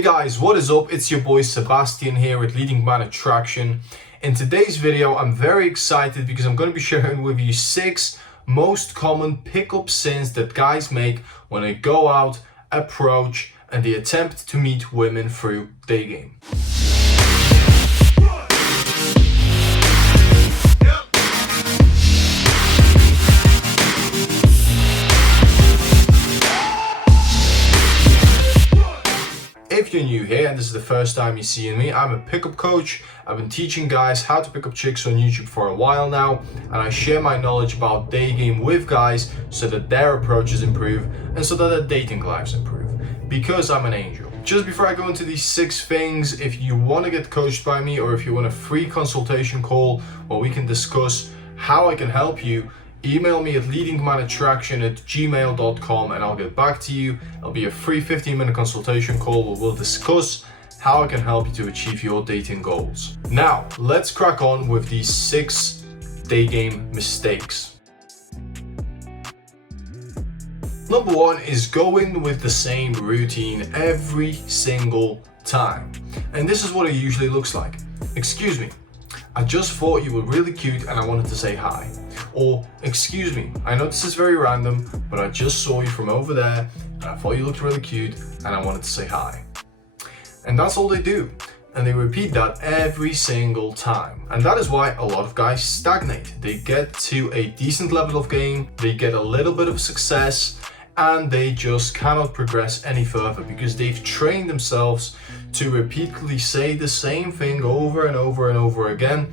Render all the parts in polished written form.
Hey guys, what is up? It's your boy Sebastian here with Leading Man Attraction. In today's video, I'm very excited because I'm going to be sharing with you 6 most common pickup sins that guys make when they go out, approach, and they attempt to meet women through Daygame. If you're new here and this is the first time you're seeing me, I'm a pickup coach. I've been teaching guys how to pick up chicks on YouTube for a while now, and I share my knowledge about Daygame with guys so that their approaches improve and so that their dating lives improve, because I'm an angel. Just before I go into these 6 things, if you want to get coached by me or if you want a free consultation call where we can discuss how I can help you, email me at leadingmanattraction@gmail.com and I'll get back to you. It'll be a free 15-minute consultation call where we'll discuss how I can help you to achieve your dating goals. Now, let's crack on with these 6 Daygame mistakes. Number 1 is going with the same routine every single time. And this is what it usually looks like. Excuse me, I just thought you were really cute and I wanted to say hi. Or, excuse me, I know this is very random, but I just saw you from over there and I thought you looked really cute and I wanted to say hi. And that's all they do. And they repeat that every single time. And that is why a lot of guys stagnate. They get to a decent level of game, they get a little bit of success, and they just cannot progress any further because they've trained themselves to repeatedly say the same thing over and over and over again.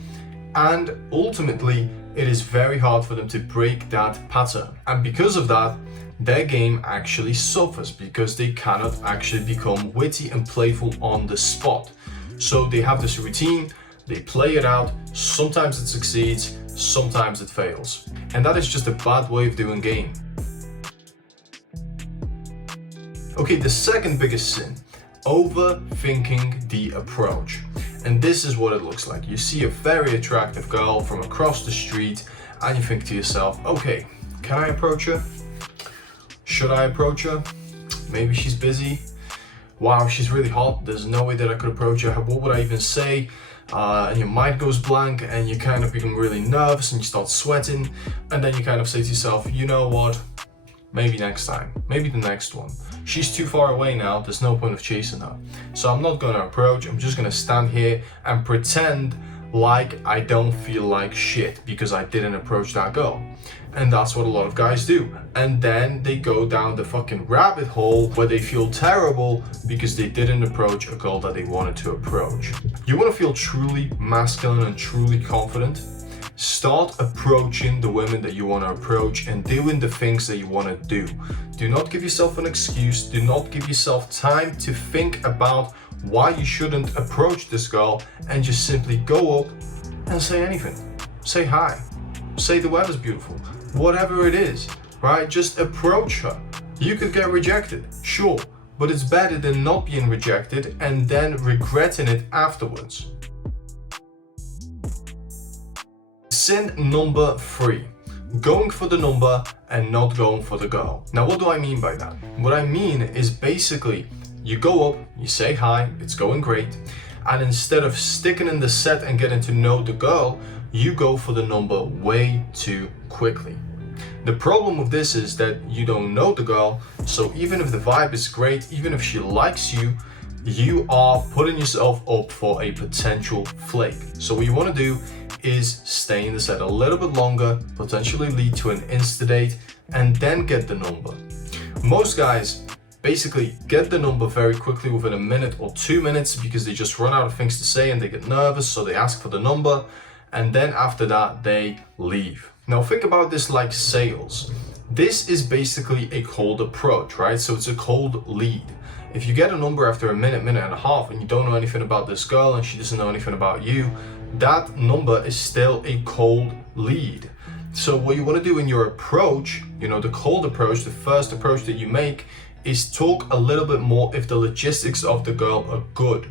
And ultimately, it is very hard for them to break that pattern. And because of that, their game actually suffers because they cannot actually become witty and playful on the spot. So they have this routine, they play it out, sometimes it succeeds, sometimes it fails. And that is just a bad way of doing game. Okay, the second biggest sin, overthinking the approach. And this is what it looks like. You see a very attractive girl from across the street and you think to yourself, okay, can I approach her? Should I approach her? Maybe she's busy. Wow, she's really hot. There's no way that I could approach her. What would I even say? And your mind goes blank and you kind of become really nervous and you start sweating. And then you kind of say to yourself, you know what? Maybe next time, maybe the next one. She's too far away now, there's no point of chasing her. So I'm not gonna approach, I'm just gonna stand here and pretend like I don't feel like shit because I didn't approach that girl. And that's what a lot of guys do. And then they go down the fucking rabbit hole where they feel terrible because they didn't approach a girl that they wanted to approach. You wanna feel truly masculine and truly confident? Start approaching the women that you want to approach and doing the things that you want to do. Do not give yourself an excuse. Do not give yourself time to think about why you shouldn't approach this girl, and just simply go up and say anything. Say hi. Say the weather's beautiful. Whatever it is, right? Just approach her. You could get rejected, sure, but it's better than not being rejected and then regretting it afterwards. Sin number 3, going for the number and not going for the girl. Now, what do I mean by that? What I mean is basically you go up, you say hi, it's going great, and instead of sticking in the set and getting to know the girl, you go for the number way too quickly. The problem with this is that you don't know the girl, so even if the vibe is great, even if she likes you, you are putting yourself up for a potential flake. So what you want to do is stay in the set a little bit longer, potentially lead to an Insta date, and then get the number. Most guys basically get the number very quickly within a minute or 2 minutes because they just run out of things to say and they get nervous, so they ask for the number, and then after that they leave. Now think about this like sales. This is basically a cold approach, right? So it's a cold lead. If you get a number after a minute, minute and a half, and you don't know anything about this girl and she doesn't know anything about you, that number is still a cold lead. So what you want to do in your approach, the cold approach, the first approach that you make, is talk a little bit more if the logistics of the girl are good.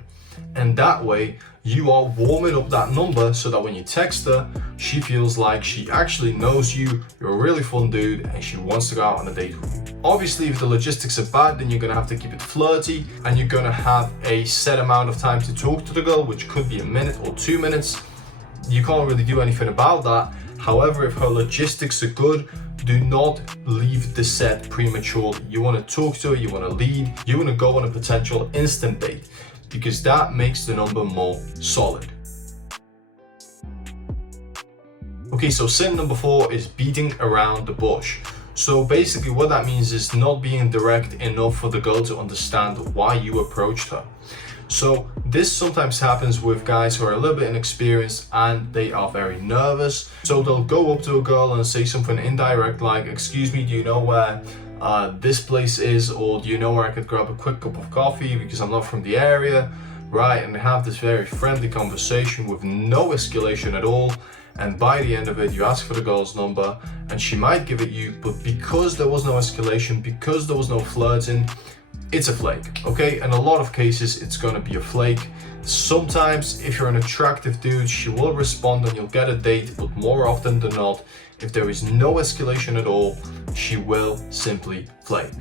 And that way you are warming up that number so that when you text her, she feels like she actually knows you, you're a really fun dude, and she wants to go out on a date with you. Obviously, if the logistics are bad, then you're gonna have to keep it flirty, and you're gonna have a set amount of time to talk to the girl, which could be a minute or 2 minutes. You can't really do anything about that. However, if her logistics are good, do not leave the set prematurely. You want to talk to her, you want to lead, you want to go on a potential instant date, because that makes the number more solid. Okay, so sin number 4 is beating around the bush. So basically what that means is not being direct enough for the girl to understand why you approached her. So this sometimes happens with guys who are a little bit inexperienced and they are very nervous. So they'll go up to a girl and say something indirect like, excuse me, do you know where this place is? Or do you know where I could grab a quick cup of coffee because I'm not from the area, right? And they have this very friendly conversation with no escalation at all. And by the end of it, you ask for the girl's number and she might give it you, but because there was no escalation, because there was no flirting, it's a flake, okay? In a lot of cases, it's gonna be a flake. Sometimes, if you're an attractive dude, she will respond and you'll get a date, but more often than not, if there is no escalation at all, she will simply flake.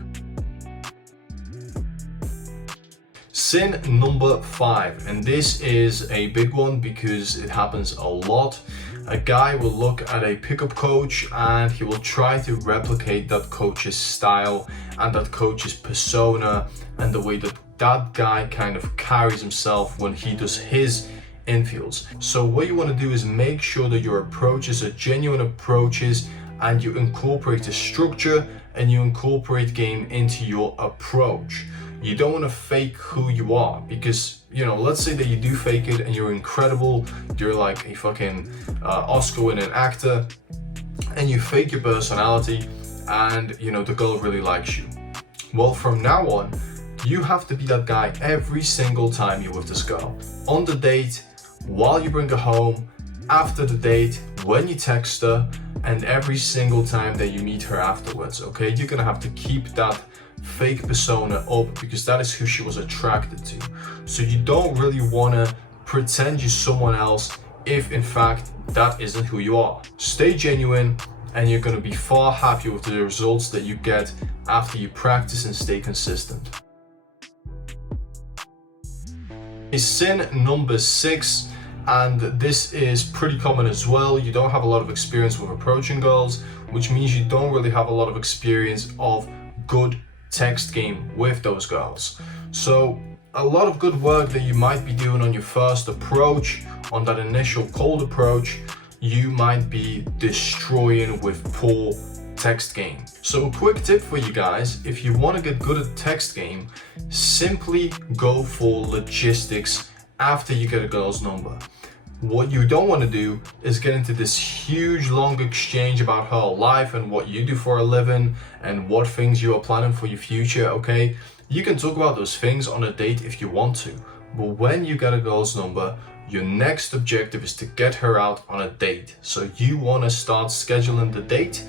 Sin number 5, and this is a big one because it happens a lot. A guy will look at a pickup coach and he will try to replicate that coach's style and that coach's persona and the way that that guy kind of carries himself when he does his infields. So what you want to do is make sure that your approaches are genuine approaches and you incorporate a structure and you incorporate game into your approach. You don't want to fake who you are because, you know, let's say that you do fake it and you're incredible, you're like a fucking Oscar-winning actor, and you fake your personality and, you know, the girl really likes you. Well, from now on, you have to be that guy every single time you're with this girl. On the date, while you bring her home, after the date, when you text her, and every single time that you meet her afterwards, okay? You're gonna have to keep that fake persona up because that is who she was attracted to. So you don't really want to pretend you're someone else if in fact that isn't who you are. Stay genuine and you're going to be far happier with the results that you get after you practice and stay consistent. Sin number 6, and this is pretty common as well. You don't have a lot of experience with approaching girls, which means you don't really have a lot of experience of good text game with those girls. So a lot of good work that you might be doing on your first approach, on that initial cold approach, you might be destroying with poor text game. So a quick tip for you guys, if you want to get good at text game, simply go for logistics after you get a girl's number. What you don't want to do is get into this huge long exchange about her life and what you do for a living and what things you are planning for your future, okay? You can talk about those things on a date if you want to, but when you get a girl's number, your next objective is to get her out on a date. So you want to start scheduling the date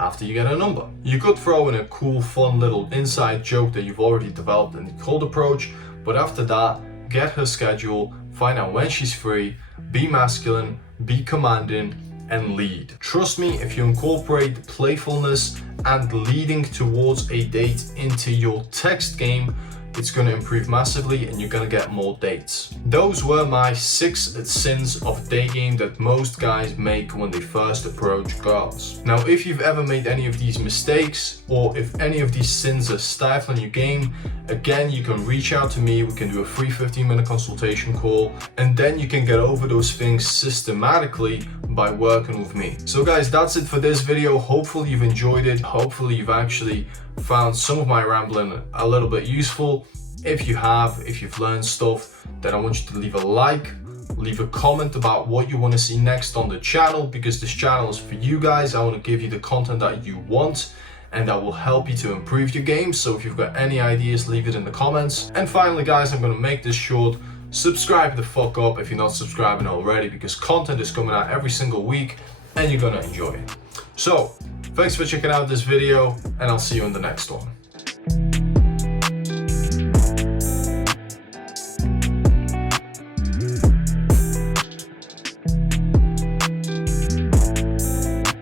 after you get a number. You could throw in a cool, fun little inside joke that you've already developed in the cold approach, but after that, get her schedule, find out when she's free, be masculine, be commanding, and lead. Trust me, if you incorporate playfulness and leading towards a date into your text game, it's going to improve massively and you're going to get more dates. Those were my 6 sins of Daygame that most guys make when they first approach girls. Now, if you've ever made any of these mistakes or if any of these sins are stifling your game, again, you can reach out to me. We can do a free 15-minute consultation call and then you can get over those things systematically by working with me. So guys, that's it for this video. Hopefully you've enjoyed it. Hopefully you've actually found some of my rambling a little bit useful. If you have, if you've learned stuff, then I want you to leave a like, leave a comment about what you want to see next on the channel, because this channel is for you guys. I want to give you the content that you want and that will help you to improve your game. So if you've got any ideas, leave it in the comments. And finally guys, I'm going to make this short. Subscribe the fuck up if you're not subscribing already, because content is coming out every single week and you're going to enjoy it. So thanks for checking out this video and I'll see you in the next one.